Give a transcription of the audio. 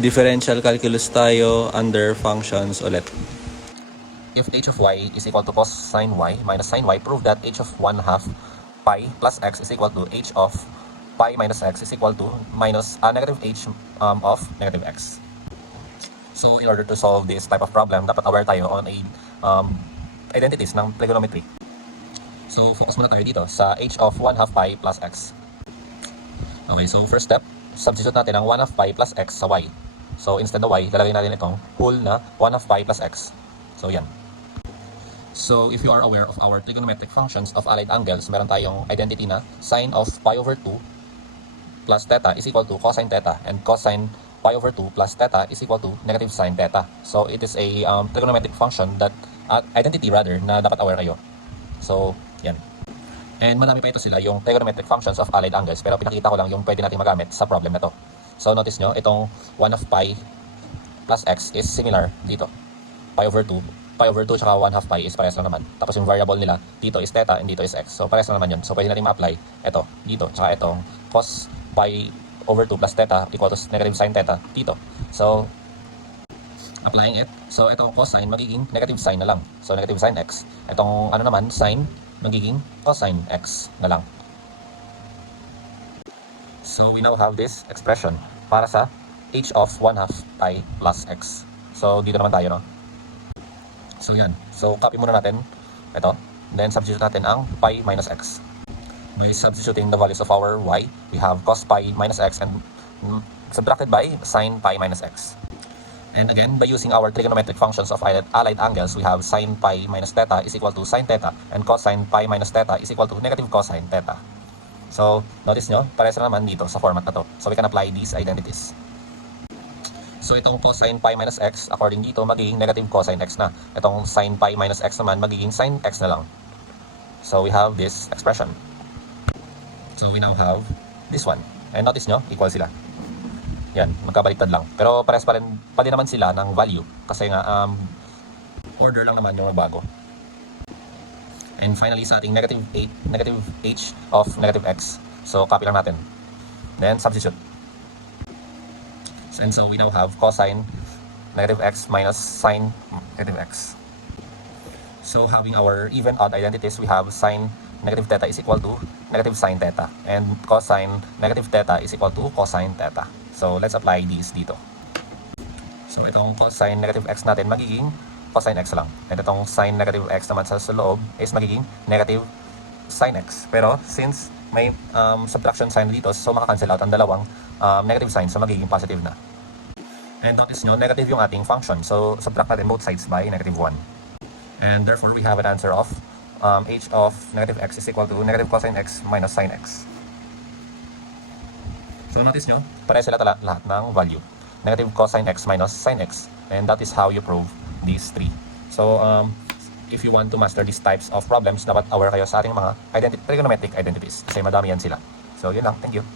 Differential calculus tayo under functions ulit. If h of y is equal to cosine y minus sine y, prove that h of 1/2 pi plus x is equal to h of pi minus x is equal to minus negative h of negative x. So in order to solve this type of problem, dapat aware tayo on identities ng trigonometry. So focus muna tayo dito sa h of 1/2 pi plus x. Okay, so first step, substitute natin ang 1/2 pi plus x sa y. So instead of y, lalagay natin itong whole na 1/2 pi plus x. So yan. So if you are aware of our trigonometric functions of allied angles, meron tayong identity na sine of pi over 2 plus theta is equal to cosine theta, and cosine pi over 2 plus theta is equal to negative sine theta. So it is a trigonometric function that, identity rather, na dapat aware kayo. So yan. And madami pa ito sila, yung trigonometric functions of allied angles, pero pinakita ko lang yung pwede natin magamit sa problem na to. So notice nyo, itong 1/2 pi plus x is similar dito. Pi over 2 tsaka 1/2 pi is parehas lang naman. Tapos yung variable nila, dito is theta and dito is x. So parehas lang naman yun. So pwede natin ma-apply ito, dito, tsaka itong cos pi over 2 plus theta equal to negative sine theta dito. So applying it, so itong cosine magiging negative sine na lang. So negative sine x. Itong ano naman, sine, magiging cosine x na lang. So we now have this expression para sa h of 1/2 pi plus x. So dito naman tayo, no? So yan. So copy muna natin ito. Then substitute natin ang pi minus x. By substituting the values of our y, we have cos pi minus x and subtracted by sine pi minus x. And again, by using our trigonometric functions of allied angles, we have sine pi minus theta is equal to sine theta, and cosine pi minus theta is equal to negative cosine theta. So notice nyo, parehas na naman dito sa format na to. So we can apply these identities. So itong cosine pi minus x, according dito, magiging negative cosine x na. Itong sine pi minus x naman, magiging sine x na lang. So we have this expression. So we now have this one. And notice nyo, equal sila. Yan, magkabaliktad lang. Pero parehas pa din naman sila ng value. Kasi nga, order lang naman yung nagbago. And finally, sa ating negative h of negative x. So copy lang natin. Then substitute. And so we now have cosine negative x minus sine negative x. So having our even odd identities, we have sine negative theta is equal to negative sine theta, and cosine negative theta is equal to cosine theta. So let's apply these dito. So itong cosine negative x natin magiging cosine x lang. And itong sine negative x naman sa loob is magiging negative sine x. Pero since may subtraction sign dito, so makakancel out ang dalawang negative sign, so magiging positive na. And notice nyo, negative yung ating function. So subtract natin both sides by negative 1. And therefore, we have an answer of h of negative x is equal to negative cosine x minus sine x. So notice nyo, pareha sila lahat ng value. Negative cosine x minus sine x. And that is how you prove these three. So if you want to master these types of problems, dapat aware kayo sa ating mga trigonometric identities. Kasi madami yan sila. So yun lang. Thank you.